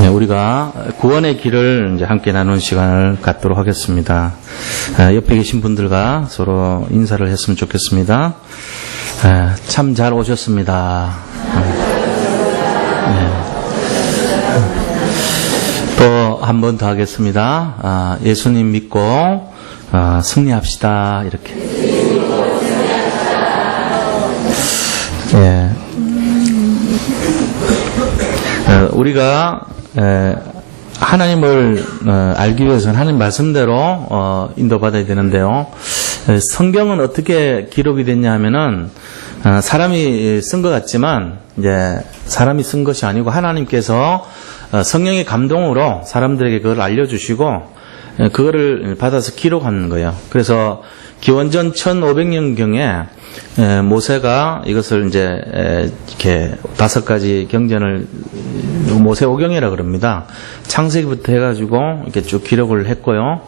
네, 우리가 구원의 길을 이제 함께 나누는 시간을 갖도록 하겠습니다. 옆에 계신 분들과 서로 인사를 했으면 좋겠습니다. 참 잘 오셨습니다. 또 한 번 더 하겠습니다. 예수님 믿고 승리합시다. 이렇게. 예. 우리가 하나님을 알기 위해서는 하나님 말씀대로 인도받아야 되는데요. 성경은 어떻게 기록이 됐냐 하면은 사람이 쓴 것 같지만 이제 사람이 쓴 것이 아니고 하나님께서 성령의 감동으로 사람들에게 그걸 알려주시고 그거를 받아서 기록한 거예요. 그래서 기원전 1500년경에 모세가 이것을 이제 이렇게 5가지 경전을 모세오경이라 그럽니다. 창세기부터 해가지고 이렇게 쭉 기록을 했고요.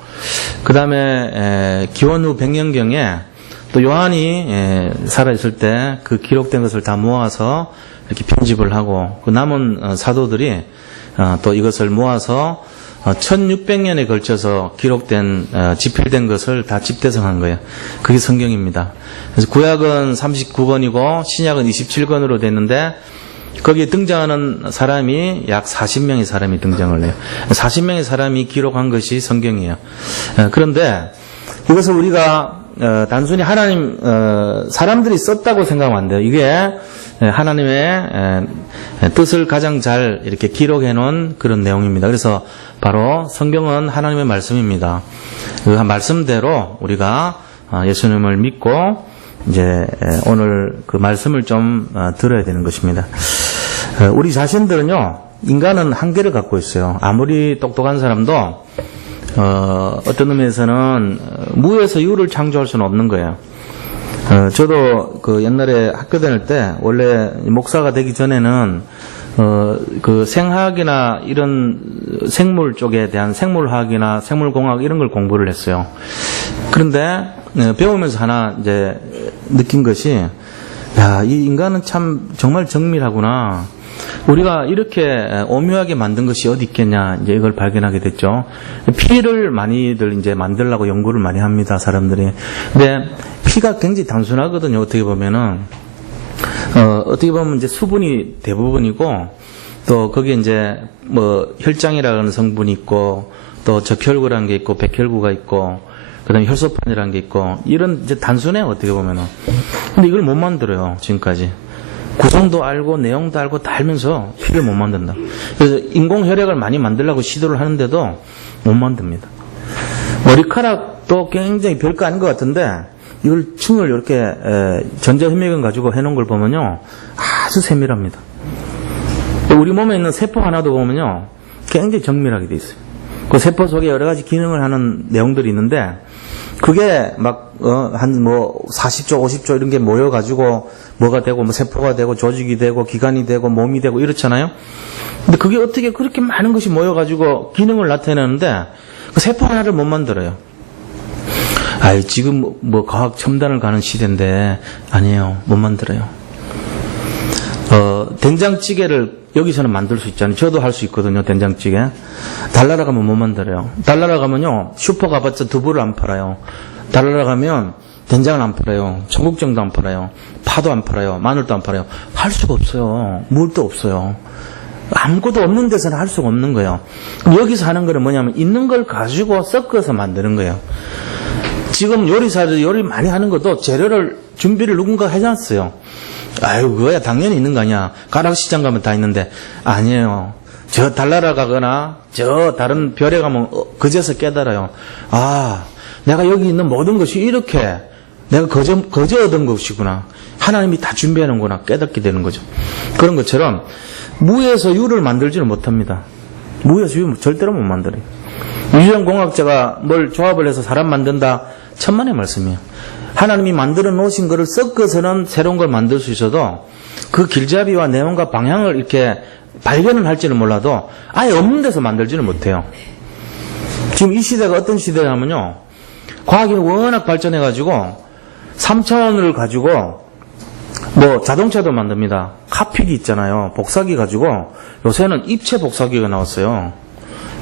그 다음에 기원 후 100년경에 또 요한이 살아있을 때 그 기록된 것을 다 모아서 이렇게 편집을 하고 그 남은 사도들이 또 이것을 모아서 1600년에 걸쳐서 기록된 집필된 것을 다 집대성한 거예요. 그게 성경입니다. 그래서 구약은 39권이고 신약은 27권으로 됐는데 거기에 등장하는 사람이 약 40명의 사람이 등장을 해요. 40명의 사람이 기록한 것이 성경이에요. 그런데 이것을 우리가 단순히 하나님 사람들이 썼다고 생각하면 안 돼요. 이게 하나님의 뜻을 가장 잘 이렇게 기록해 놓은 그런 내용입니다. 그래서 바로 성경은 하나님의 말씀입니다. 그 말씀대로 우리가 예수님을 믿고 이제 오늘 그 말씀을 좀 들어야 되는 것입니다. 우리 자신들은요, 인간은 한계를 갖고 있어요. 아무리 똑똑한 사람도 어떤 의미에서는 무에서 유를 창조할 수는 없는 거예요. 저도 그 옛날에 학교 다닐 때 원래 목사가 되기 전에는 그 생화학이나 이런 생물 쪽에 대한 생물학이나 생물공학 이런 걸 공부를 했어요. 그런데 배우면서 하나 이제 느낀 것이, 야, 이 인간은 참 정말 정밀하구나. 우리가 이렇게 오묘하게 만든 것이 어디 있겠냐, 이제 이걸 발견하게 됐죠. 피를 많이들 이제 만들려고 연구를 많이 합니다, 사람들이. 근데 피가 굉장히 단순하거든요, 어떻게 보면은. 어떻게 보면 이제 수분이 대부분이고, 또 거기에 이제 뭐 혈장이라는 성분이 있고, 또 적혈구라는 게 있고, 백혈구가 있고, 그 다음에 혈소판이라는 게 있고, 이런 이제 단순해요, 어떻게 보면은. 근데 이걸 못 만들어요, 지금까지. 구성도 알고 내용도 알고 다 알면서 피를 못 만든다. 그래서 인공혈액을 많이 만들려고 시도를 하는데도 못 만듭니다. 머리카락도 굉장히 별거 아닌 것 같은데 이걸 층을 이렇게 전자현미경 가지고 해놓은 걸 보면요, 아주 세밀합니다. 우리 몸에 있는 세포 하나도 보면요, 굉장히 정밀하게 돼 있어요. 그 세포 속에 여러 가지 기능을 하는 내용들이 있는데 그게 막 한 뭐 40조 50조 이런 게 모여가지고 뭐가 되고 뭐 세포가 되고 조직이 되고 기관이 되고 몸이 되고 이렇잖아요. 근데 그게 어떻게 그렇게 많은 것이 모여가지고 기능을 나타내는데 그 세포 하나를 못 만들어요. 아이, 지금 뭐 과학 첨단을 가는 시대인데 아니에요, 못 만들어요. 된장찌개를 여기서는 만들 수 있잖아요. 저도 할 수 있거든요, 된장찌개. 달나라 가면 못 만들어요. 달나라 가면요, 슈퍼 가봤자 두부를 안 팔아요. 달나라 가면 된장을 안 팔아요. 청국장도 안 팔아요. 파도 안 팔아요. 마늘도 안 팔아요. 할 수가 없어요. 물도 없어요. 아무것도 없는 데서는 할 수가 없는 거예요. 그럼 여기서 하는 거는 뭐냐면 있는 걸 가지고 섞어서 만드는 거예요. 지금 요리사들 요리 많이 하는 것도 재료를 준비를 누군가 해놨어요. 아유, 그거야 당연히 있는 거 아니야. 가락시장 가면 다 있는데. 아니에요. 저 달나라 가거나 저 다른 별에 가면 그제서 깨달아요. 아, 내가 여기 있는 모든 것이 이렇게 내가 거저 얻은 것이구나. 하나님이 다 준비해놓은구나. 깨닫게 되는 거죠. 그런 것처럼 무에서 유를 만들지는 못합니다. 무에서 유 절대로 못 만들어요. 유전공학자가 뭘 조합을 해서 사람 만든다, 천만의 말씀이에요. 하나님이 만들어 놓으신 것을 섞어서는 새로운 걸 만들 수 있어도 그 길잡이와 내용과 방향을 이렇게 발견은 할지는 몰라도 아예 없는 데서 만들지는 못해요. 지금 이 시대가 어떤 시대냐면요, 과학이 워낙 발전해가지고 3차원을 가지고 뭐 자동차도 만듭니다. 카피기 있잖아요. 복사기 가지고 요새는 입체 복사기가 나왔어요.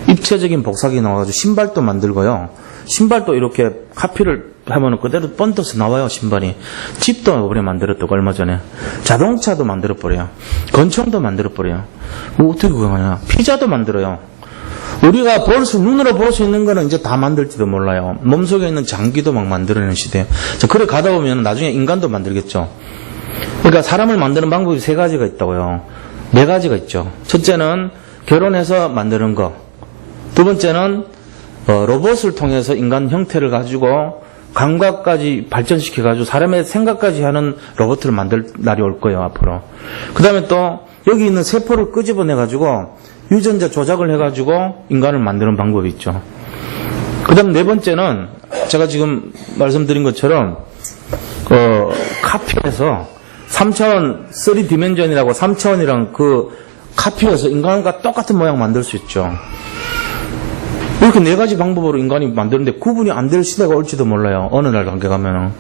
입체적인 복사기 나와가지고 신발도 만들고요. 신발도 이렇게 카피를 하면 그대로 번떠서 나와요, 신발이. 집도 오래 만들었다고, 얼마 전에. 자동차도 만들어버려요. 건총도 만들어버려요. 뭐 어떻게 그거 하냐. 피자도 만들어요. 우리가 눈으로 볼 수 있는 거는 이제 다 만들지도 몰라요. 몸속에 있는 장기도 막 만들어내는 시대예요. 그래 가다 보면 나중에 인간도 만들겠죠. 그러니까 사람을 만드는 방법이 3가지가 있다고요. 4가지가 있죠. 첫째는 결혼해서 만드는 거. 두 번째는 로봇을 통해서 인간 형태를 가지고 감각까지 발전시켜가지고 사람의 생각까지 하는 로봇을 만들 날이 올 거예요, 앞으로. 그 다음에 또 여기 있는 세포를 끄집어내가지고 유전자 조작을 해가지고 인간을 만드는 방법이 있죠. 그 다음 4번째는 제가 지금 말씀드린 것처럼 카피해서 3차원 3디멘전이라고 3차원이랑 그 카피해서 인간과 똑같은 모양 만들 수 있죠. 이렇게 4가지 방법으로 인간이 만드는데 구분이 안 될 시대가 올지도 몰라요. 어느 날 단계 가면은.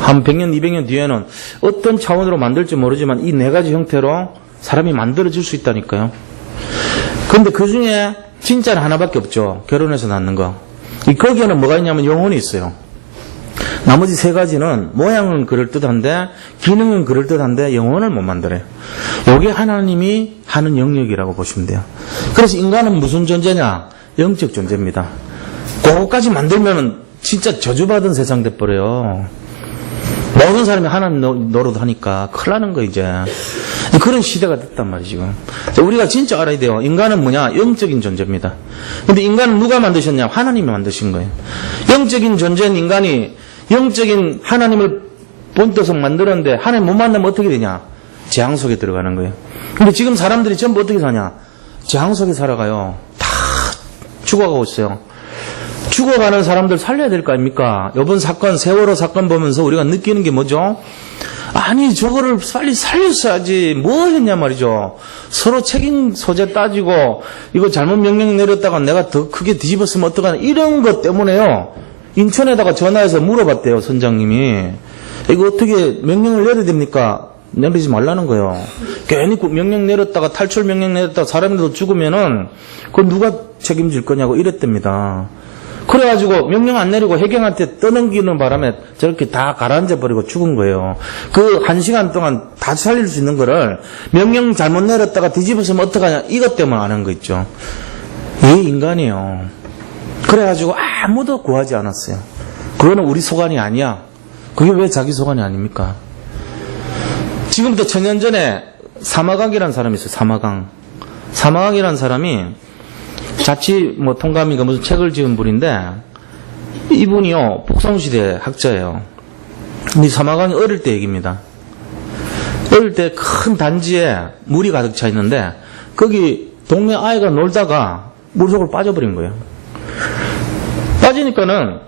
한 100년, 200년 뒤에는 어떤 차원으로 만들지 모르지만 이 4가지 형태로 사람이 만들어질 수 있다니까요. 그런데 그 중에 진짜는 하나밖에 없죠. 결혼해서 낳는 거. 거기에는 뭐가 있냐면 영혼이 있어요. 나머지 3가지는 모양은 그럴듯한데 기능은 그럴듯한데 영혼을 못 만들어요. 이게 하나님이 하는 영역이라고 보시면 돼요. 그래서 인간은 무슨 존재냐? 영적 존재입니다. 그거까지 만들면은 진짜 저주받은 세상 돼버려요. 모든 사람이 하나님 노릇하니까 큰일 나는 거 이제. 그런 시대가 됐단 말이에요, 지금. 우리가 진짜 알아야 돼요. 인간은 뭐냐? 영적인 존재입니다. 근데 인간은 누가 만드셨냐? 하나님이 만드신 거예요. 영적인 존재인 인간이 영적인 하나님을 본떠서 만들었는데 하나님 못 만나면 어떻게 되냐? 재앙 속에 들어가는 거예요. 근데 지금 사람들이 전부 어떻게 사냐? 재앙 속에 살아가요. 다 죽어가고 있어요. 죽어가는 사람들 살려야 될 거 아닙니까? 이번 사건, 세월호 사건 보면서 우리가 느끼는 게 뭐죠? 아니, 저거를 빨리 살렸어야지. 뭐 했냐 말이죠. 서로 책임 소재 따지고, 이거 잘못 명령 내렸다가 내가 더 크게 뒤집었으면 어떡하나. 이런 것 때문에요. 인천에다가 전화해서 물어봤대요, 선장님이. 이거 어떻게 명령을 내려야 됩니까? 내리지 말라는 거예요. 괜히 명령 내렸다가 탈출 명령 내렸다가 사람들도 죽으면은 그건 누가 책임질 거냐고 이랬답니다. 그래가지고 명령 안 내리고 해경한테 떠넘기는 바람에 저렇게 다 가라앉아 버리고 죽은 거예요. 그 1시간 동안 다 살릴 수 있는 거를 명령 잘못 내렸다가 뒤집었으면 어떡하냐 이것 때문에 안 한 거 있죠. 이게 인간이에요. 그래가지고 아무도 구하지 않았어요. 그거는 우리 소관이 아니야. 그게 왜 자기 소관이 아닙니까? 지금부터 천년 전에 사마강이라는 사람이 있어요. 사마강이라는 사람이 자치 통감인가 무슨 책을 지은 분인데 이분이요 북송시대 학자예요. 이 사마강이 어릴 때 얘기입니다. 어릴 때 큰 단지에 물이 가득 차 있는데 거기 동네 아이가 놀다가 물속으로 빠져버린 거예요. 빠지니까는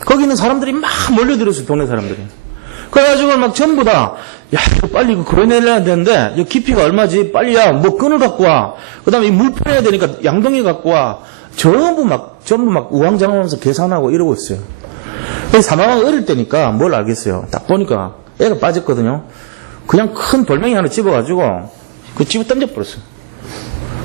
거기 있는 사람들이 막 몰려들었어요. 동네 사람들이. 그래가지고 막 전부 다, 야, 이거 빨리 이거 그려내야 되는데, 이 깊이가 얼마지? 빨리 야, 뭐 끈을 갖고 와. 그 다음에 이 물 풀어야 되니까 양동이 갖고 와. 전부 막 우왕좌왕하면서 계산하고 이러고 있어요. 사마강 어릴 때니까 뭘 알겠어요. 딱 보니까 애가 빠졌거든요. 그냥 큰 돌멩이 하나 집어가지고, 집어 던져버렸어요.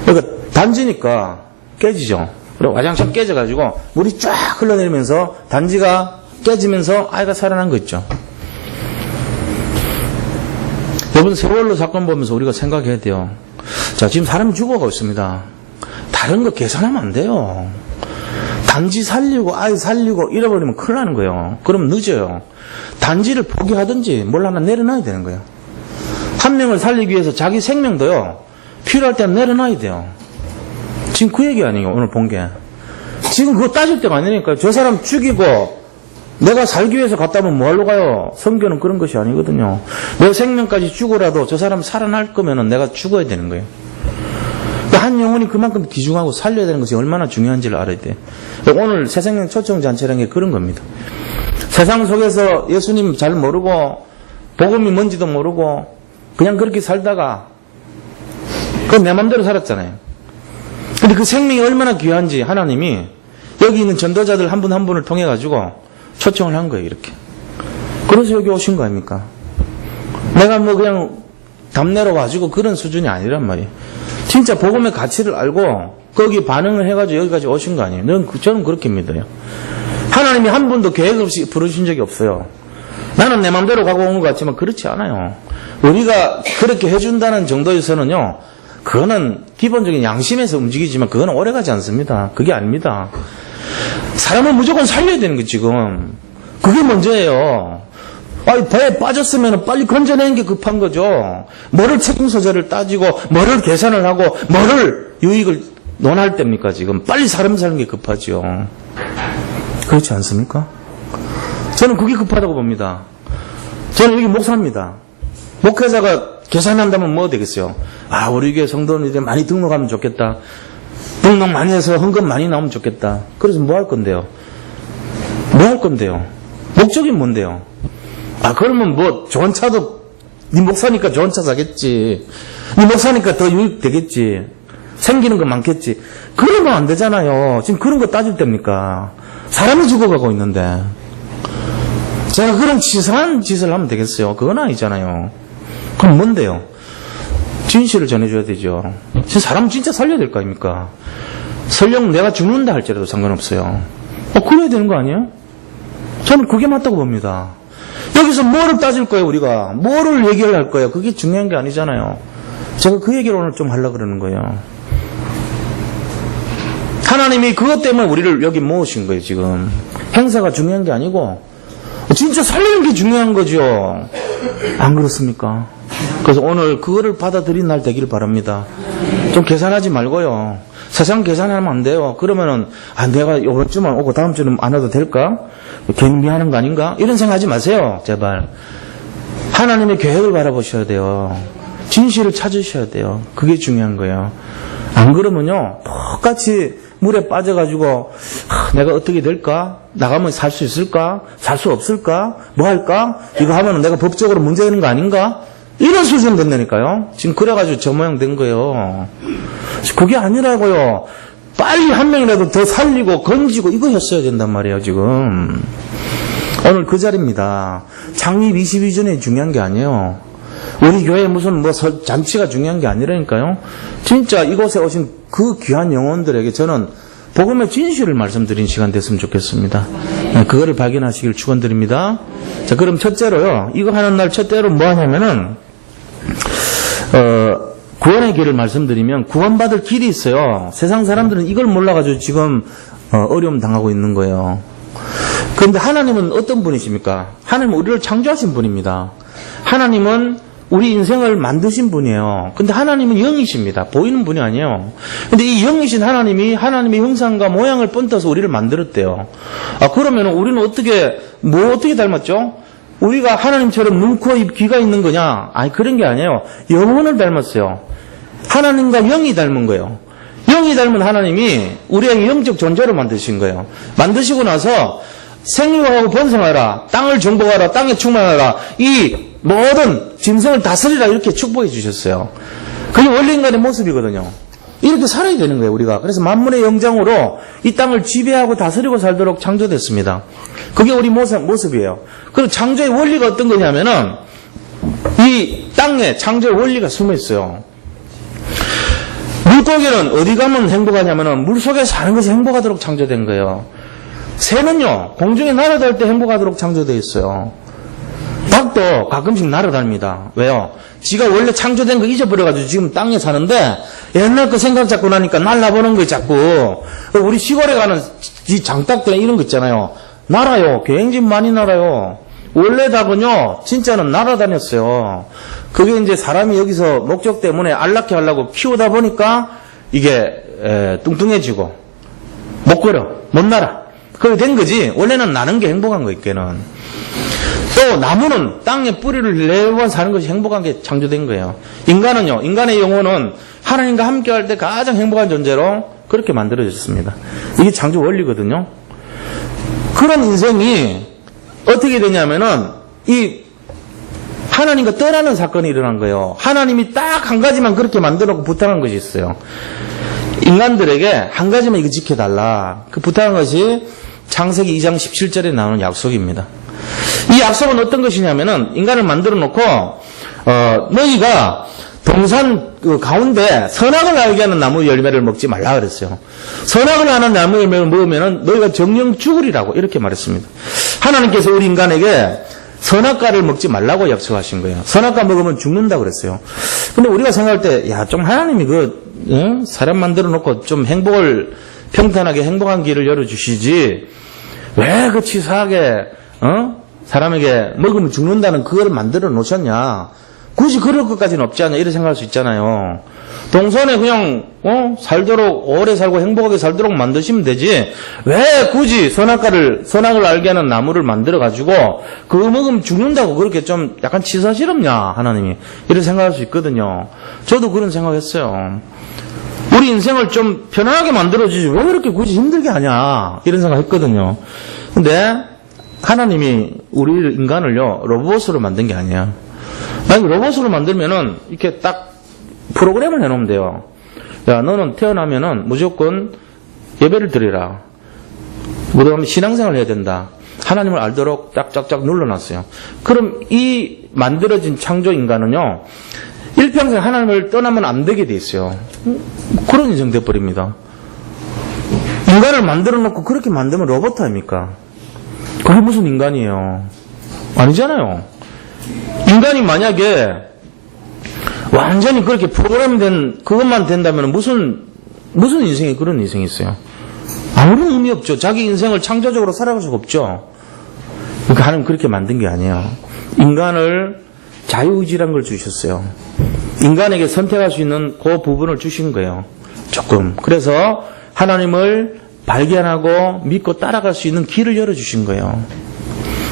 그러니까 단지니까 깨지죠. 그리고 와장창 깨져가지고, 물이 쫙 흘러내리면서 단지가 깨지면서 아이가 살아난 거 있죠. 이번 세월호 사건 보면서 우리가 생각해야 돼요. 자, 지금 사람이 죽어가고 있습니다. 다른 거 계산하면 안 돼요. 단지 살리고 아이 살리고 잃어버리면 큰일 나는 거예요. 그러면 늦어요. 단지를 포기하든지 뭘 하나 내려놔야 되는 거예요. 한 명을 살리기 위해서 자기 생명도요. 필요할 때는 내려놔야 돼요. 지금 그 얘기 아니에요. 오늘 본 게. 지금 그거 따질 때가 아니니까요. 저 사람 죽이고 내가 살기 위해서 갔다 오면 뭐 하러 가요? 성경은 그런 것이 아니거든요. 내 생명까지 주고라도 저 사람 살아날 거면은 내가 죽어야 되는 거예요. 한 영혼이 그만큼 귀중하고 살려야 되는 것이 얼마나 중요한지를 알아야 돼. 오늘 새생명 초청잔치라는 게 그런 겁니다. 세상 속에서 예수님 잘 모르고 복음이 뭔지도 모르고 그냥 그렇게 살다가 그건 내 맘대로 살았잖아요. 근데 그 생명이 얼마나 귀한지 하나님이 여기 있는 전도자들 한 분 한 분을 통해 가지고 초청을 한 거예요, 이렇게. 그래서 여기 오신 거 아닙니까? 내가 뭐 그냥 답내러 가지고 그런 수준이 아니란 말이에요. 진짜 복음의 가치를 알고 거기 반응을 해가지고 여기까지 오신 거 아니에요. 저는 그렇게 믿어요. 하나님이 한 번도 계획 없이 부르신 적이 없어요. 나는 내 마음대로 가고 온 것 같지만 그렇지 않아요. 우리가 그렇게 해준다는 정도에서는요, 그거는 기본적인 양심에서 움직이지만 그거는 오래가지 않습니다. 그게 아닙니다. 사람을 무조건 살려야 되는 거 지금. 그게 먼저예요. 배에 빠졌으면 빨리 건져내는 게 급한 거죠. 뭐를 책임소재를 따지고 뭐를 계산을 하고 뭐를 유익을 논할 때입니까 지금. 빨리 사람 사는 게 급하죠. 그렇지 않습니까? 저는 그게 급하다고 봅니다. 저는 여기 목사입니다. 목회자가 계산한다면 뭐 되겠어요? 우리 교회 성도들이 많이 등록하면 좋겠다. 등록 많이 해서 헌금 많이 나오면 좋겠다. 그래서 뭐 할 건데요? 뭐 할 건데요? 목적이 뭔데요? 그러면 뭐 좋은 차도 네 목사니까 좋은 차 사겠지. 네 목사니까 더 유익 되겠지. 생기는 거 많겠지. 그러면 안 되잖아요. 지금 그런 거 따질 때입니까? 사람이 죽어가고 있는데 제가 그런 치사한 짓을 하면 되겠어요? 그건 아니잖아요. 그럼 뭔데요? 진실을 전해줘야 되죠. 사람 진짜 살려야 될 거 아닙니까? 설령 내가 죽는다 할지라도 상관없어요. 그래야 되는 거 아니에요? 저는 그게 맞다고 봅니다. 여기서 뭐를 따질 거예요, 우리가? 뭐를 얘기를 할 거예요? 그게 중요한 게 아니잖아요. 제가 그 얘기를 오늘 좀 하려고 그러는 거예요. 하나님이 그것 때문에 우리를 여기 모으신 거예요, 지금. 행사가 중요한 게 아니고, 진짜 살리는 게 중요한 거죠. 안 그렇습니까? 그래서 오늘 그거를 받아들인 날 되길 바랍니다. 좀 계산하지 말고요. 세상 계산하면 안 돼요. 그러면은, 내가 이번 주만 오고 다음 주는 안 와도 될까? 경비하는 거 아닌가? 이런 생각 하지 마세요, 제발. 하나님의 계획을 바라보셔야 돼요. 진실을 찾으셔야 돼요. 그게 중요한 거예요. 안 그러면요, 똑같이 물에 빠져가지고, 내가 어떻게 될까? 나가면 살 수 있을까? 살 수 없을까? 뭐 할까? 이거 하면 내가 법적으로 문제 되는 거 아닌가? 이런 수준 된다니까요. 지금 그래가지고 저 모양 된 거예요. 그게 아니라고요. 빨리 한 명이라도 더 살리고 건지고 이거 했어야 된단 말이에요, 지금. 오늘 그 자리입니다. 창립 22전이 중요한 게 아니에요. 우리 교회 무슨 잔치가 중요한 게 아니라니까요. 진짜 이곳에 오신 그 귀한 영혼들에게 저는 복음의 진실을 말씀드린 시간 됐으면 좋겠습니다. 그거를 발견하시길 축원드립니다. 자, 그럼 첫째로요. 이거 하는 날 첫째로 뭐 하냐면은 구원의 길을 말씀드리면 구원받을 길이 있어요. 세상 사람들은 이걸 몰라가지고 지금 어려움 당하고 있는 거예요. 그런데 하나님은 어떤 분이십니까? 하나님은 우리를 창조하신 분입니다. 하나님은 우리 인생을 만드신 분이에요. 근데 하나님은 영이십니다. 보이는 분이 아니에요. 근데 이 영이신 하나님이 하나님의 형상과 모양을 뻔떠서 우리를 만들었대요. 그러면 우리는 어떻게 닮았죠? 우리가 하나님처럼 눈, 코, 입, 귀가 있는 거냐? 그런 게 아니에요. 영혼을 닮았어요. 하나님과 영이 닮은 거예요. 영이 닮은 하나님이 우리에게 영적 존재로 만드신 거예요. 만드시고 나서 생육하고 번성하라, 땅을 정복하라, 땅에 충만하라, 이 모든 짐승을 다스리라 이렇게 축복해 주셨어요. 그게 원래 인간의 모습이거든요. 이렇게 살아야 되는 거예요, 우리가. 그래서 만물의 영장으로 이 땅을 지배하고 다스리고 살도록 창조됐습니다. 그게 우리 모습이에요. 그리고 창조의 원리가 어떤 거냐면은 이 땅에 창조의 원리가 숨어 있어요. 물고기는 어디 가면 행복하냐면은 물속에 사는 것이 행복하도록 창조된 거예요. 새는요, 공중에 날아다닐 때 행복하도록 창조되어 있어요. 닭도 가끔씩 날아다닙니다. 왜요? 지가 원래 창조된 거 잊어버려가지고 지금 땅에 사는데 옛날 거 생각 잡고 나니까 날아보는 거 자꾸. 우리 시골에 가는 이 장닭들 이런 거 있잖아요. 날아요. 굉장히 많이 날아요. 원래 닭은요, 진짜는 날아다녔어요. 그게 이제 사람이 여기서 목적 때문에 안락해 하려고 키우다 보니까 이게 뚱뚱해지고 못 걸어, 못 날아. 그렇게 된 거지. 원래는 나는 게 행복한 거 있게는. 또 나무는 땅에 뿌리를 내고 사는 것이 행복한 게 창조된 거예요. 인간은요, 인간의 영혼은 하나님과 함께할 때 가장 행복한 존재로 그렇게 만들어졌습니다. 이게 창조 원리거든요. 그런 인생이 어떻게 되냐면은 이 하나님과 떠나는 사건이 일어난 거예요. 하나님이 딱 한 가지만 그렇게 만들어놓고 부탁한 것이 있어요. 인간들에게 한 가지만 이거 지켜달라. 그 부탁한 것이 창세기 2장 17절에 나오는 약속입니다. 이 약속은 어떤 것이냐면은 인간을 만들어 놓고 너희가 동산 그 가운데 선악을 알게 하는 나무 열매를 먹지 말라 그랬어요. 선악을 하는 나무 열매를 먹으면 너희가 정령 죽으리라고 이렇게 말했습니다. 하나님께서 우리 인간에게 선악과를 먹지 말라고 약속하신 거예요. 선악과 먹으면 죽는다 그랬어요. 근데 우리가 생각할 때, 야, 좀 하나님이 사람 만들어 놓고 좀 평탄하게 행복한 길을 열어주시지, 왜 그 치사하게, 사람에게 먹으면 죽는다는 그걸 만들어 놓으셨냐. 굳이 그럴 것까지는 없지 않냐, 이렇게 생각할 수 있잖아요. 동선에 그냥, 살도록, 오래 살고 행복하게 살도록 만드시면 되지, 왜 굳이 선악을 알게 하는 나무를 만들어가지고, 그거 먹으면 죽는다고 그렇게 좀 약간 치사스럽냐, 하나님이. 이렇게 생각할 수 있거든요. 저도 그런 생각했어요. 우리 인생을 좀 편안하게 만들어주지, 왜 그렇게 굳이 힘들게 하냐, 이런 생각 했거든요. 근데, 하나님이 우리 인간을요, 로봇으로 만든 게 아니야. 아니, 로봇으로 만들면은, 이렇게 딱, 프로그램을 해놓으면 돼요. 야, 너는 태어나면은 무조건 예배를 드리라. 그다음에 신앙생활을 해야 된다. 하나님을 알도록 짝짝짝 눌러놨어요. 그럼 이 만들어진 창조 인간은요, 일평생 하나님을 떠나면 안 되게 돼 있어요. 그런 인생 돼버립니다. 인간을 만들어 놓고 그렇게 만들면 로봇 아닙니까? 그게 무슨 인간이에요? 아니잖아요. 인간이 만약에 완전히 그렇게 프로그램된 그것만 된다면 무슨 인생이 그런 인생이 있어요? 아무런 의미 없죠. 자기 인생을 창조적으로 살아갈 수가 없죠. 그러니까 하나님 그렇게 만든 게 아니에요. 인간을 자유의지란 걸 주셨어요. 인간에게 선택할 수 있는 그 부분을 주신 거예요. 조금. 그래서 하나님을 발견하고 믿고 따라갈 수 있는 길을 열어주신 거예요.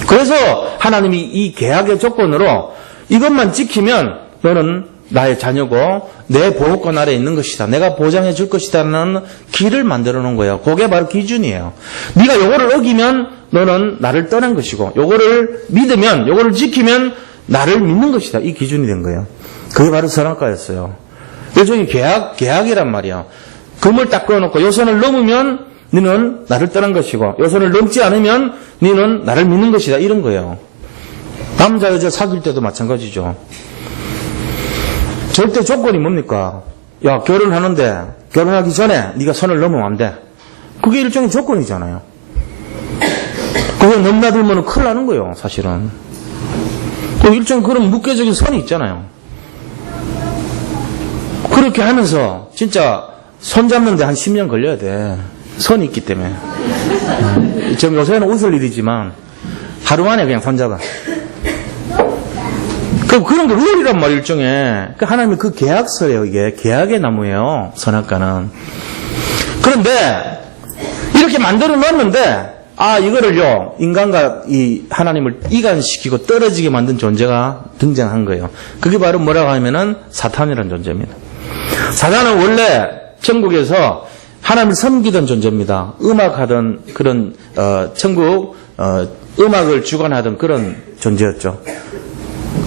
그래서 하나님이 이 계약의 조건으로 이것만 지키면 너는 나의 자녀고 내 보호권 아래에 있는 것이다. 내가 보장해 줄 것이다라는 길을 만들어 놓은 거예요. 그게 바로 기준이에요. 네가 요거를 어기면 너는 나를 떠난 것이고 요거를 믿으면 요거를 지키면 나를 믿는 것이다. 이 기준이 된 거예요. 그게 바로 선악과였어요. 일종의 계약이란 말이야. 금을 딱 그어놓고 요 선을 넘으면 너는 나를 떠난 것이고 요 선을 넘지 않으면 너는 나를 믿는 것이다. 이런 거예요. 남자 여자 사귈 때도 마찬가지죠. 절대 조건이 뭡니까? 야, 결혼하는데 결혼하기 전에 네가 선을 넘으면 안 돼. 그게 일종의 조건이잖아요. 그거 넘나들면 큰일 나는 거예요, 사실은. 또 일종의 그런 무게적인 선이 있잖아요. 그렇게 하면서 진짜 손 잡는데 한 10년 걸려야 돼. 선이 있기 때문에. 지금 요새는 웃을 일이지만 하루 만에 그냥 손 잡아. 그런 게 룰이란 말이에요, 일종의. 하나님의 그 계약서예요, 이게. 계약의 나무예요, 선악과는. 그런데, 이렇게 만들어 놨는데, 이거를요, 인간과 이 하나님을 이간시키고 떨어지게 만든 존재가 등장한 거예요. 그게 바로 뭐라고 하면은 사탄이라는 존재입니다. 사탄은 원래 천국에서 하나님을 섬기던 존재입니다. 음악하던 그런, 천국, 음악을 주관하던 그런 존재였죠.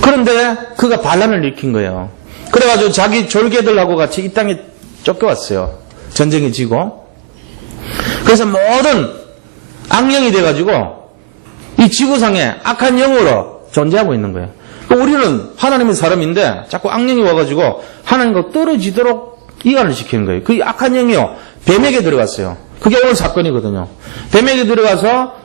그런데 그가 반란을 일으킨 거예요. 그래가지고 자기 졸개들하고 같이 이 땅에 쫓겨왔어요. 전쟁이 지고. 그래서 모든 악령이 돼가지고 이 지구상에 악한 영으로 존재하고 있는 거예요. 우리는 하나님의 사람인데 자꾸 악령이 와가지고 하나님과 떨어지도록 이간을 시키는 거예요. 그 악한 영이요, 뱀에게 들어갔어요. 그게 오늘 사건이거든요. 뱀에게 들어가서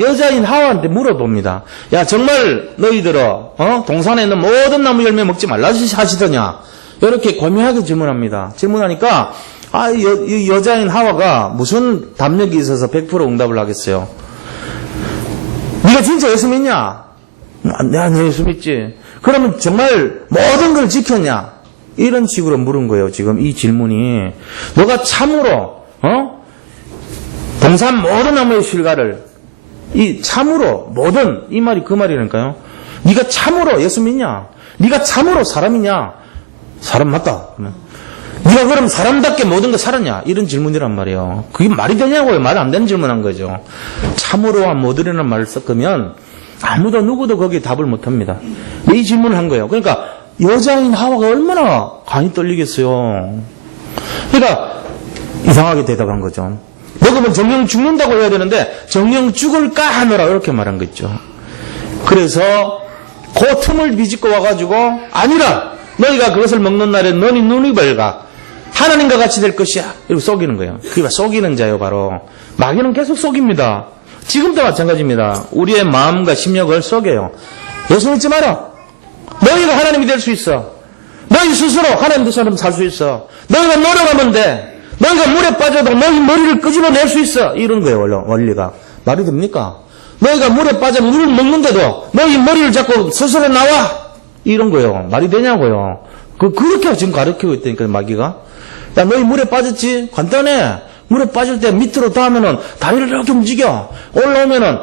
여자인 하와한테 물어봅니다. 야, 정말 너희들어, 동산에 있는 모든 나무 열매 먹지 말라 하시더냐? 이렇게 고민하게 질문합니다. 질문하니까, 여자인 하와가 무슨 담력이 있어서 100% 응답을 하겠어요? 네가 진짜 예수 믿냐? 내가 예수 믿지. 그러면 정말 모든 걸 지켰냐? 이런 식으로 물은 거예요, 지금 이 질문이. 너가 참으로, 동산 모든 나무의 실과를 참으로 모든 이 말이 그 말이라니까요. 네가 참으로 예수 믿냐? 네가 참으로 사람이냐? 사람 맞다. 네가 그럼 사람답게 모든 거 살았냐? 이런 질문이란 말이에요. 그게 말이 되냐고요? 말 안 되는 질문한 거죠. 참으로와 모두라는 말을 섞으면 아무도 누구도 거기에 답을 못합니다. 이 질문을 한 거예요. 그러니까 여자인 하와가 얼마나 간이 떨리겠어요. 그러니까 이상하게 대답한 거죠. 먹으면 정령 죽는다고 해야 되는데 정령 죽을까 하노라 이렇게 말한 거 있죠. 그래서 그 틈을 비집고 와가지고 아니라 너희가 그것을 먹는 날에 너희 눈이 밝아 하나님과 같이 될 것이야 이러고 속이는 거예요. 그게 속이는 자요 바로. 마귀는 계속 속입니다. 지금도 마찬가지입니다. 우리의 마음과 심령을 속여요. 예수 믿지 마라. 너희가 하나님이 될 수 있어. 너희 스스로 하나님처럼 살 수 있어. 너희가 노력하면 돼. 너희가 물에 빠져도 너희 머리를 끄집어낼 수 있어. 이런 거예요 원리가. 말이 됩니까? 너희가 물에 빠져 물을 먹는데도 너희 머리를 잡고 스스로 나와. 이런 거예요. 말이 되냐고요. 그렇게 지금 가르치고 있다니까 마귀가. 야 너희 물에 빠졌지? 간단해. 물에 빠질 때 밑으로 닿으면은 다리를 이렇게 움직여. 올라오면은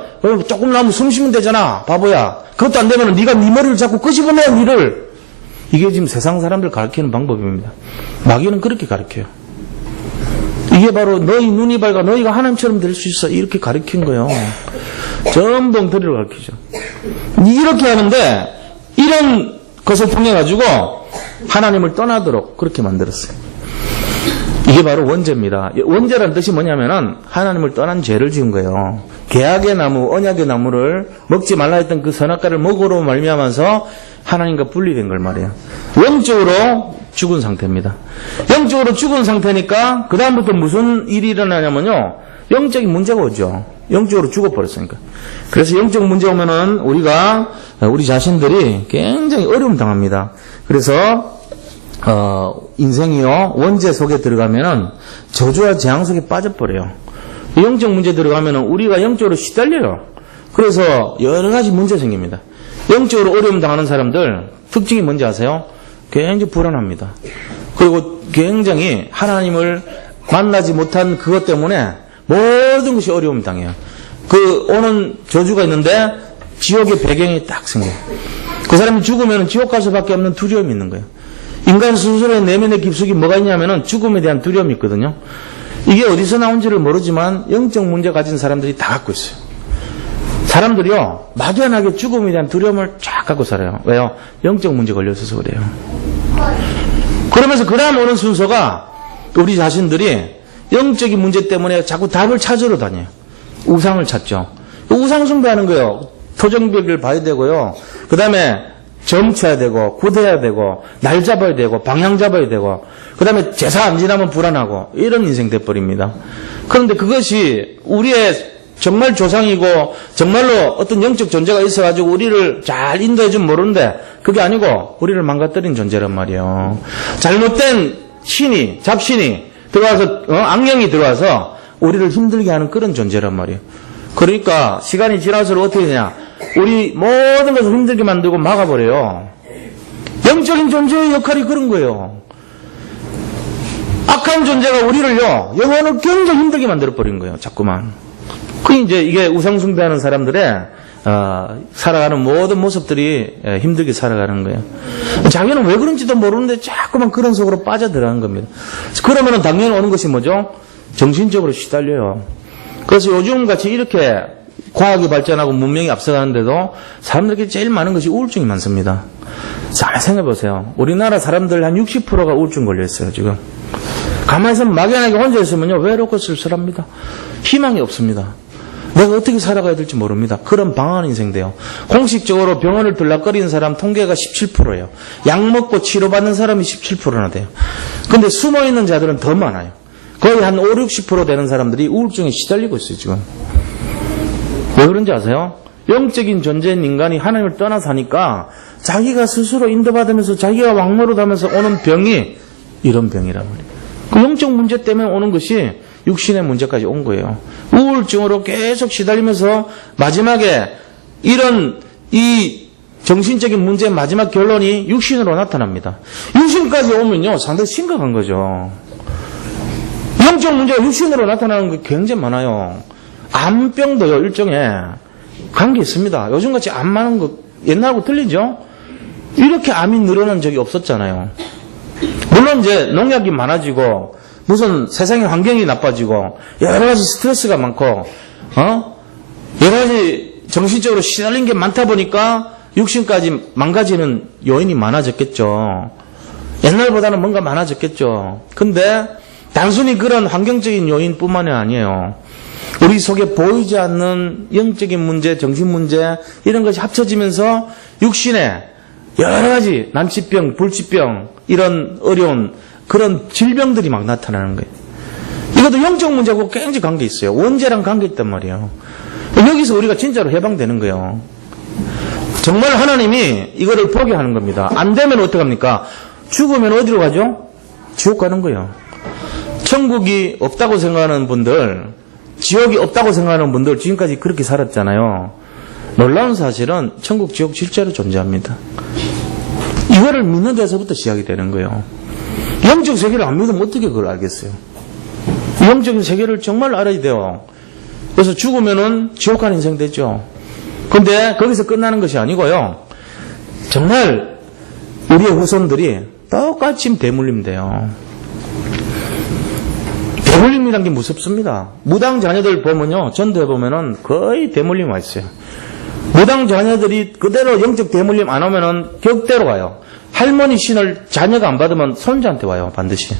조금 나면 숨 쉬면 되잖아. 바보야. 그것도 안 되면은 네가 네 머리를 잡고 끄집어내 니를. 이게 지금 세상 사람들 가르치는 방법입니다. 마귀는 그렇게 가르쳐요. 이게 바로 너희 눈이 밝아 너희가 하나님처럼 될 수 있어. 이렇게 가르친 거예요. 전부 엉터리로 가르치죠. 이렇게 하는데 이런 것을 통해 가지고 하나님을 떠나도록 그렇게 만들었어요. 이게 바로 원죄입니다. 원죄라는 뜻이 뭐냐면은 하나님을 떠난 죄를 지은 거예요. 계약의 나무, 언약의 나무를 먹지 말라 했던 그 선악과를 먹으로 말미암아서 하나님과 분리된 걸 말이에요. 영적으로 죽은 상태입니다. 영적으로 죽은 상태니까 그 다음부터 무슨 일이 일어나냐면요. 영적인 문제가 오죠. 영적으로 죽어버렸으니까. 그래서 영적 문제 오면은 우리 자신들이 굉장히 어려움 당합니다. 그래서 인생이요 원죄 속에 들어가면은 저주와 재앙 속에 빠져버려요. 영적 문제 들어가면은 우리가 영적으로 시달려요. 그래서 여러 가지 문제 생깁니다. 영적으로 어려움 당하는 사람들 특징이 뭔지 아세요? 굉장히 불안합니다. 그리고 굉장히 하나님을 만나지 못한 그것 때문에 모든 것이 어려움 당해요. 그 오는 저주가 있는데 지옥의 배경이 딱 생겨요. 그 사람이 죽으면 지옥 갈 수밖에 없는 두려움이 있는 거예요. 인간 스스로의 내면의 깊숙이 뭐가 있냐면은 죽음에 대한 두려움이 있거든요. 이게 어디서 나온지를 모르지만 영적 문제 가진 사람들이 다 갖고 있어요. 사람들이요 막연하게 죽음에 대한 두려움을 쫙 갖고 살아요. 왜요? 영적 문제 걸려서 그래요. 그러면서 그 다음 오는 순서가 우리 자신들이 영적인 문제 때문에 자꾸 답을 찾으러 다녀요. 우상을 찾죠. 우상 숭배하는 거예요. 토정벽을 봐야 되고요. 그 다음에 점쳐야 되고 굳어야 되고 날 잡아야 되고 방향 잡아야 되고 그 다음에 제사 안 지나면 불안하고 이런 인생 돼버립니다. 그런데 그것이 우리의 정말 조상이고 정말로 어떤 영적 존재가 있어가지고 우리를 잘 인도해주면 모르는데 그게 아니고 우리를 망가뜨린 존재란 말이에요. 잘못된 잡신이 들어와서 악령이 들어와서 우리를 힘들게 하는 그런 존재란 말이에요. 그러니까 시간이 지날수록 어떻게 되냐, 우리 모든 것을 힘들게 만들고 막아버려요. 영적인 존재의 역할이 그런 거예요. 악한 존재가 우리를요 영혼을 굉장히 힘들게 만들어버린 거예요. 자꾸만. 이게 우상숭배하는 사람들의 살아가는 모든 모습들이 힘들게 살아가는 거예요. 자기는 왜 그런지도 모르는데 자꾸만 그런 속으로 빠져들어가는 겁니다. 그러면 당연히 오는 것이 뭐죠? 정신적으로 시달려요. 그래서 요즘같이 이렇게 과학이 발전하고 문명이 앞서가는데도 사람들에게 제일 많은 것이 우울증이 많습니다. 잘 생각해보세요. 우리나라 사람들 한 60%가 우울증 걸려있어요 지금. 가만히 있으면 막연하게 혼자 있으면요 외롭고 쓸쓸합니다. 희망이 없습니다. 내가 어떻게 살아가야 될지 모릅니다. 그런 방황한 인생 돼요. 공식적으로 병원을 들락거리는 사람 통계가 17%예요. 약 먹고 치료받는 사람이 17%나 돼요. 근데 숨어있는 자들은 더 많아요. 거의 한 5, 60% 되는 사람들이 우울증에 시달리고 있어요 지금. 왜 그런지 아세요? 영적인 존재인 인간이 하나님을 떠나 사니까 자기가 스스로 인도받으면서 자기가 왕노릇하면서 오는 병이 이런 병이란 말이에요. 그 영적 문제 때문에 오는 것이 육신의 문제까지 온 거예요. 우울증으로 계속 시달리면서 마지막에 이 정신적인 문제의 마지막 결론이 육신으로 나타납니다. 육신까지 오면요 상당히 심각한 거죠. 영적 문제가 육신으로 나타나는 게 굉장히 많아요. 암병도요 일종의 관계 있습니다. 요즘같이 암 많은 거 옛날하고 틀리죠? 이렇게 암이 늘어난 적이 없었잖아요. 물론 이제 농약이 많아지고 무슨 세상의 환경이 나빠지고 여러 가지 스트레스가 많고 여러 가지 정신적으로 시달린 게 많다 보니까 육신까지 망가지는 요인이 많아졌겠죠. 옛날보다는 뭔가 많아졌겠죠. 근데 단순히 그런 환경적인 요인뿐만이 아니에요. 우리 속에 보이지 않는 영적인 문제, 정신 문제 이런 것이 합쳐지면서 육신에 여러 가지 난치병, 불치병 이런 어려운 그런 질병들이 막 나타나는 거예요. 이것도 영적 문제하고 굉장히 관계 있어요. 원죄랑 관계 있단 말이에요. 여기서 우리가 진짜로 해방되는 거예요. 정말 하나님이 이거를 보게 하는 겁니다. 안 되면 어떡합니까? 죽으면 어디로 가죠? 지옥 가는 거예요. 천국이 없다고 생각하는 분들, 지옥이 없다고 생각하는 분들 지금까지 그렇게 살았잖아요. 놀라운 사실은 천국, 지옥 실제로 존재합니다. 이거를 믿는 데서부터 시작이 되는 거예요. 영적 세계를 안 믿으면 어떻게 그걸 알겠어요? 영적인 세계를 정말 알아야 돼요. 그래서 죽으면은 지옥 가는 인생 되죠. 근데 거기서 끝나는 것이 아니고요. 정말 우리의 후손들이 똑같이 대물림 돼요. 대물림이란 게 무섭습니다. 무당 자녀들 보면요. 전도해 보면은 거의 대물림 와 있어요. 무당 자녀들이 그대로 영적 대물림 안 오면은 격대로 와요. 할머니 신을 자녀가 안 받으면 손자한테 와요. 반드시.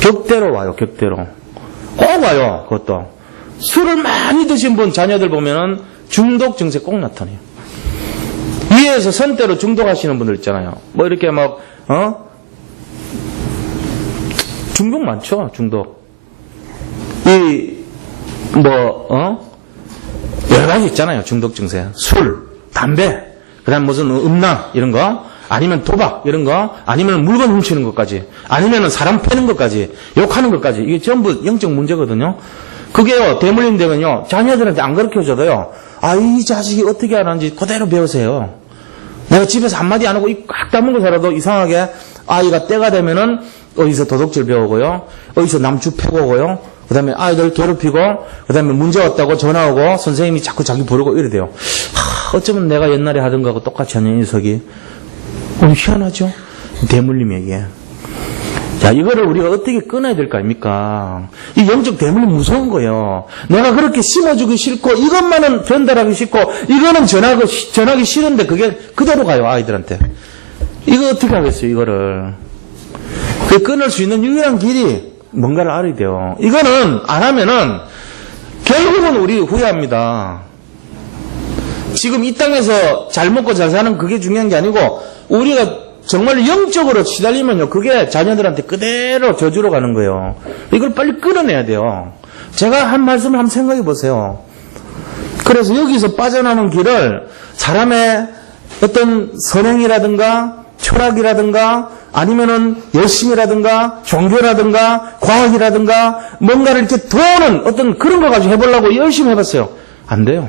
격대로 와요. 격대로. 꼭 와요. 그것도. 술을 많이 드신 분 자녀들 보면은 중독 증세 꼭 나타나요. 위에서 선대로 중독하시는 분들 있잖아요. 뭐 이렇게 막 중독 많죠. 중독. 여러 가지 있잖아요. 중독 증세. 술, 담배, 그다음 무슨 음란 이런 거, 아니면 도박 이런 거, 아니면 물건 훔치는 것까지, 아니면 사람 패는 것까지, 욕하는 것까지 이게 전부 영적 문제거든요. 그게요 대물림 되면요 자녀들한테 안 가르쳐줘도요. 아, 이 자식이 어떻게 하는지 그대로 배우세요. 내가 집에서 한마디 안 하고 꽉 다물고 살아도 이상하게 아이가 때가 되면은 어디서 도둑질 배우고요, 어디서 남주 패고 오고요, 그 다음에 아이들 괴롭히고, 그 다음에 문제 왔다고 전화 오고 선생님이 자꾸 자기 부르고 이래 돼요. 어쩌면 내가 옛날에 하던 거하고 똑같이 하는 녀석이. 희한하죠? 대물림이에요, 이게. 자, 이거를 우리가 어떻게 끊어야 될 거 아닙니까? 이 영적 대물림 무서운 거예요. 내가 그렇게 심어주기 싫고, 이것만은 전달하기 싫고, 이거는 전하기 싫은데 그게 그대로 가요, 아이들한테. 이거 어떻게 하겠어요, 이거를. 그 끊을 수 있는 유일한 길이 뭔가를 알아야 돼요. 이거는 안 하면은 결국은 우리 후회합니다. 지금 이 땅에서 잘 먹고 잘 사는 그게 중요한 게 아니고 우리가 정말 영적으로 시달리면요 그게 자녀들한테 그대로 저주로 가는 거예요. 이걸 빨리 끊어내야 돼요. 제가 한 말씀을 한번 생각해 보세요. 그래서 여기서 빠져나오는 길을 사람의 어떤 선행이라든가 철학이라든가 아니면은 열심이라든가 종교라든가 과학이라든가 뭔가를 이렇게 도는 어떤 그런 거 가지고 해보려고 열심히 해봤어요. 안 돼요.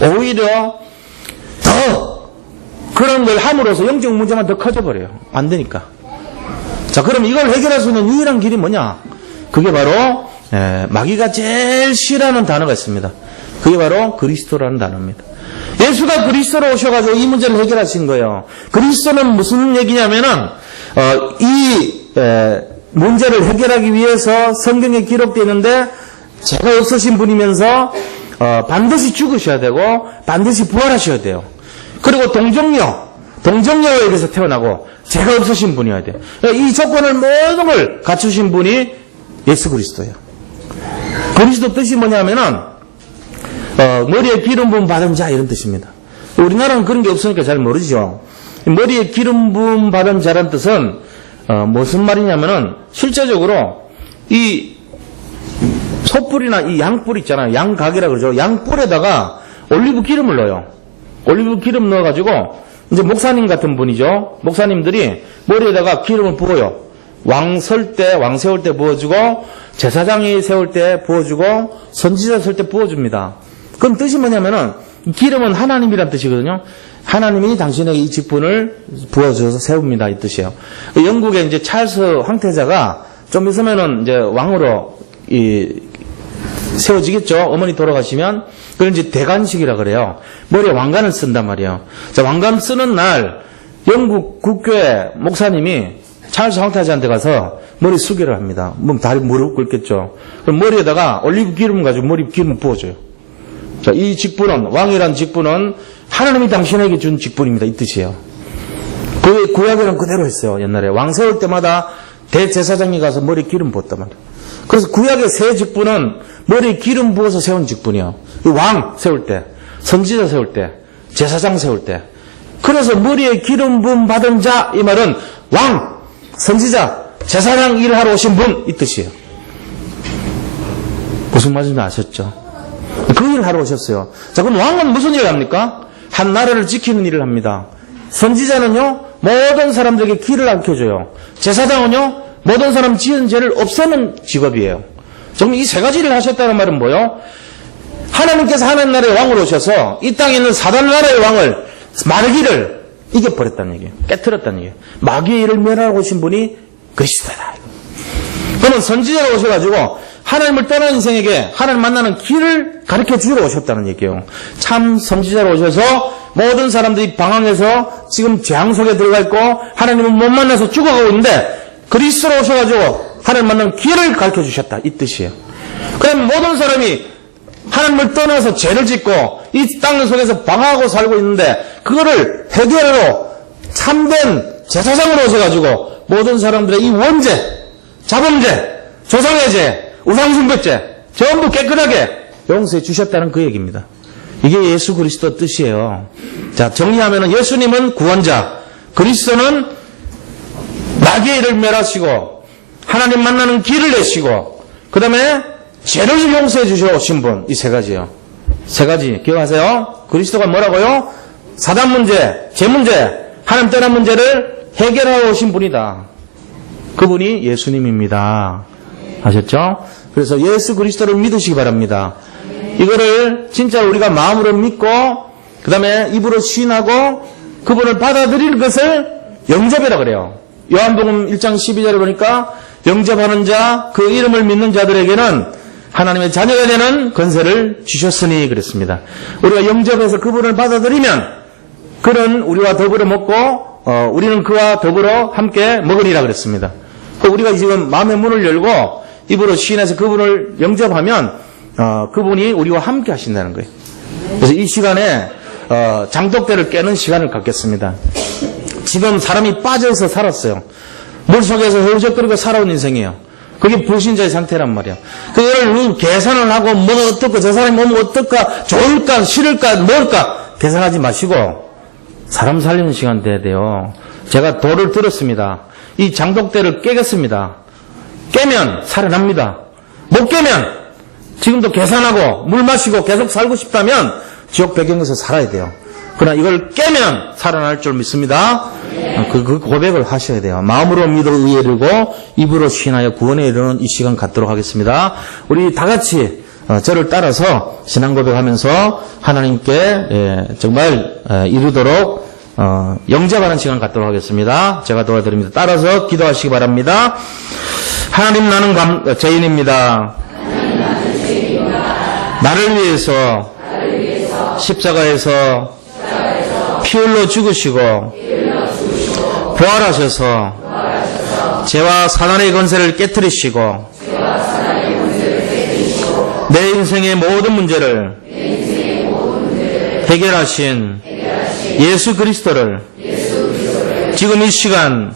오히려 더 그런 걸 함으로써 영적 문제만 더 커져버려요. 안 되니까. 자, 그럼 이걸 해결할 수 있는 유일한 길이 뭐냐? 그게 바로 마귀가 제일 싫어하는 단어가 있습니다. 그게 바로 그리스도라는 단어입니다. 예수가 그리스도로 오셔가지고 이 문제를 해결하신 거예요. 그리스도는 무슨 얘기냐면은 이 문제를 해결하기 위해서 성경에 기록되어 있는데 제가 없으신 분이면서 반드시 죽으셔야 되고 반드시 부활하셔야 돼요. 그리고 동정녀에게서 태어나고 제가 없으신 분이어야 돼요. 이 조건을 모든 걸 갖추신 분이 예수 그리스도예요. 그리스도 뜻이 뭐냐면은 머리에 기름 부음 받은 자 이런 뜻입니다. 우리나라는 그런 게 없으니까 잘 모르죠. 머리에 기름 부음 받은 자란 뜻은 무슨 말이냐면은 실제적으로 이 소뿔이나 이 양뿔 있잖아요. 양각이라 그러죠. 양뿔에다가 올리브 기름을 넣어요. 올리브 기름 넣어가지고 이제 목사님 같은 분이죠. 목사님들이 머리에다가 기름을 부어요. 왕 세울 때 부어주고 제사장이 세울 때 부어주고 선지자 세울 때 부어줍니다. 그럼 뜻이 뭐냐면은 기름은 하나님이란 뜻이거든요. 하나님이 당신에게 이 직분을 부어주셔서 세웁니다 이 뜻이에요. 영국의 이제 찰스 황태자가 좀 있으면은 이제 왕으로 세워지겠죠. 어머니 돌아가시면 그걸 이제 대관식이라 그래요. 머리에 왕관을 쓴단 말이에요. 자, 왕관 쓰는 날 영국 국교회 목사님이 찰스 황태자한테 가서 머리 수계를 합니다. 뭐 다리 무릎 꿇겠죠. 그럼 머리에다가 올리브 기름 가지고 머리 기름 부어줘요. 자, 이 직분은 왕이란 직분은 하나님이 당신에게 준 직분입니다. 이 뜻이에요. 그 구약에는 그대로 했어요. 옛날에 왕 세울 때마다 대제사장이 가서 머리에 기름 부었단 말이에요. 그래서 구약의 세 직분은 머리에 기름 부어서 세운 직분이요. 왕 세울 때, 선지자 세울 때, 제사장 세울 때. 그래서 머리에 기름 부음 받은 자, 이 말은 왕, 선지자, 제사장 일을 하러 오신 분, 이 뜻이에요. 무슨 말인지 아셨죠? 그 일을 하러 오셨어요. 자, 그럼 왕은 무슨 일을 합니까? 한 나라를 지키는 일을 합니다. 선지자는요, 모든 사람들에게 길을 알려줘요. 제사장은요, 모든 사람 지은 죄를 없애는 직업이에요. 지금 이 세 가지를 하셨다는 말은 뭐예요? 하나님께서 하나님 나라의 왕으로 오셔서 이 땅에 있는 사단 나라의 왕을, 마귀를 이겨버렸다는 얘기예요. 깨트렸다는 얘기예요. 마귀의 일을 멸하러 오신 분이 그리스도다. 그러면 선지자로 오셔가지고 하나님을 떠나는 인생에게 하나님 만나는 길을 가르쳐 주러 오셨다는 얘기예요. 참 선지자로 오셔서 모든 사람들이 방황해서 지금 재앙 속에 들어가 있고 하나님을 못 만나서 죽어가고 있는데 그리스도로 오셔가지고 하나님 만나는 길을 가르쳐 주셨다. 이 뜻이에요. 그럼 모든 사람이 하나님을 떠나서 죄를 짓고 이 땅 속에서 방황하고 살고 있는데 그거를 해결하러 참된 제사장으로 오셔가지고 모든 사람들의 이 원죄, 자범죄, 조상의 죄, 우상숭배죄 전부 깨끗하게 용서해 주셨다는 그 얘기입니다. 이게 예수 그리스도 뜻이에요. 자, 정리하면 예수님은 구원자, 그리스도는 마귀의 일을 멸하시고 하나님 만나는 길을 내시고 그 다음에 죄를 용서해 주시러 오신 분, 이 세 가지요. 세 가지 기억하세요. 그리스도가 뭐라고요? 사단 문제, 죄 문제, 하나님 떠난 문제를 해결하러 오신 분이다. 그분이 예수님입니다. 아셨죠? 그래서 예수 그리스도를 믿으시기 바랍니다. 이거를 진짜 우리가 마음으로 믿고 그 다음에 입으로 시인하고 그분을 받아들이는 것을 영접이라 그래요. 요한복음 1장 12절에 보니까 영접하는 자, 그 이름을 믿는 자들에게는 하나님의 자녀가 되는 권세를 주셨으니 그랬습니다. 우리가 영접해서 그분을 받아들이면 그는 우리와 더불어 먹고 우리는 그와 더불어 함께 먹으리라 그랬습니다. 우리가 지금 마음의 문을 열고 입으로 시인해서 그분을 영접하면 그분이 우리와 함께 하신다는 거예요. 그래서 이 시간에 장독대를 깨는 시간을 갖겠습니다. 지금 사람이 빠져서 살았어요. 물속에서 허우적거리고 살아온 인생이에요. 그게 불신자의 상태란 말이야. 그걸 계산을 하고 뭐가 어떨까, 저 사람이 뭐면 어떨까, 좋을까, 싫을까, 뭘까 계산하지 마시고 사람 살리는 시간 돼야 돼요. 제가 돌을 들었습니다. 이 장독대를 깨겠습니다. 깨면 살아납니다. 못 깨면 지금도 계산하고 물 마시고 계속 살고 싶다면 지옥 배경에서 살아야 돼요. 그러나 이걸 깨면 살아날 줄 믿습니다. 그 고백을 하셔야 돼요. 마음으로 믿어 의에 이르고 입으로 시인하여 구원에 이르는 이 시간 갖도록 하겠습니다. 우리 다 같이 저를 따라서 신앙 고백하면서 하나님께 정말 이루도록 영접하는 시간 갖도록 하겠습니다. 제가 도와드립니다. 따라서 기도하시기 바랍니다. 하나님, 나는 죄인입니다. 나를 위해서 십자가에서 피 흘려 죽으시고 부활하셔서 죄와 사단의 권세를 깨뜨리시고 내 인생의 모든 문제를 해결하신 예수 그리스도를 지금 이 시간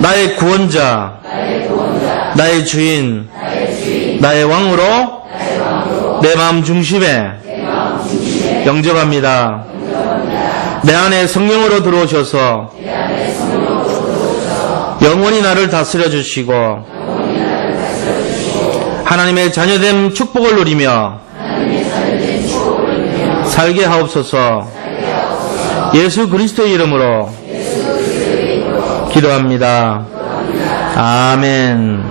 나의 구원자, 나의 주인, 나의 왕으로 내 마음 중심에 영접합니다. 내 안에 성령으로 들어오셔서 영원히 나를 다스려 주시고 하나님의 자녀됨 축복을 누리며 살게 하옵소서. 예수 그리스도의 이름으로 기도합니다. 아멘.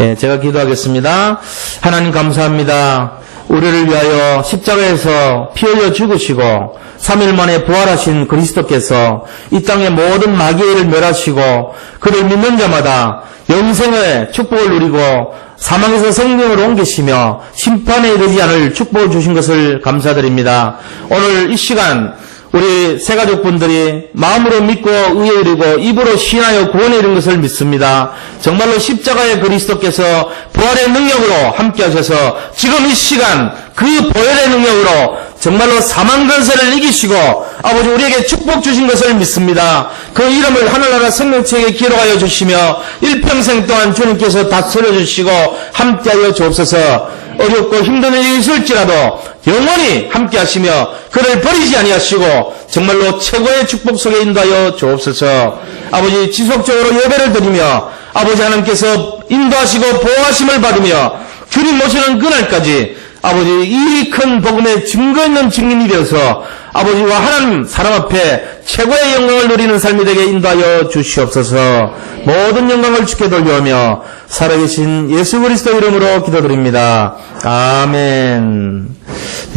예, 제가 기도하겠습니다. 하나님 감사합니다. 우리를 위하여 십자가에서 피 흘려 죽으시고 3일 만에 부활하신 그리스도께서 이 땅의 모든 마귀의 일을 멸하시고 그를 믿는 자마다 영생의 축복을 누리고 사망에서 생명으로 옮기시며 심판에 이르지 않을 축복을 주신 것을 감사드립니다. 오늘 이 시간 우리 새가족분들이 마음으로 믿고 의에 이르고 입으로 시인하여 구원에 이른 것을 믿습니다. 정말로 십자가의 그리스도께서 부활의 능력으로 함께 하셔서 지금 이 시간 그 보혈의 능력으로 정말로 사망 근세를 이기시고 아버지 우리에게 축복 주신 것을 믿습니다. 그 이름을 하늘나라 생명책에 기록하여 주시며 일평생 동안 주님께서 다스려 주시고 함께하여 주옵소서. 어렵고 힘든 일이 있을지라도 영원히 함께하시며 그를 버리지 아니하시고 정말로 최고의 축복 속에 인도하여 주옵소서. 아버지 지속적으로 예배를 드리며 아버지 하나님께서 인도하시고 보호하심을 받으며 주님 모시는 그날까지 아버지 이 큰 복음의 증거 있는 증인이 되어서 아버지와 하나님 사람 앞에 최고의 영광을 누리는 삶이 되게 인도하여 주시옵소서. 모든 영광을 주께 돌려오며 살아계신 예수 그리스도 이름으로 기도드립니다. 아멘.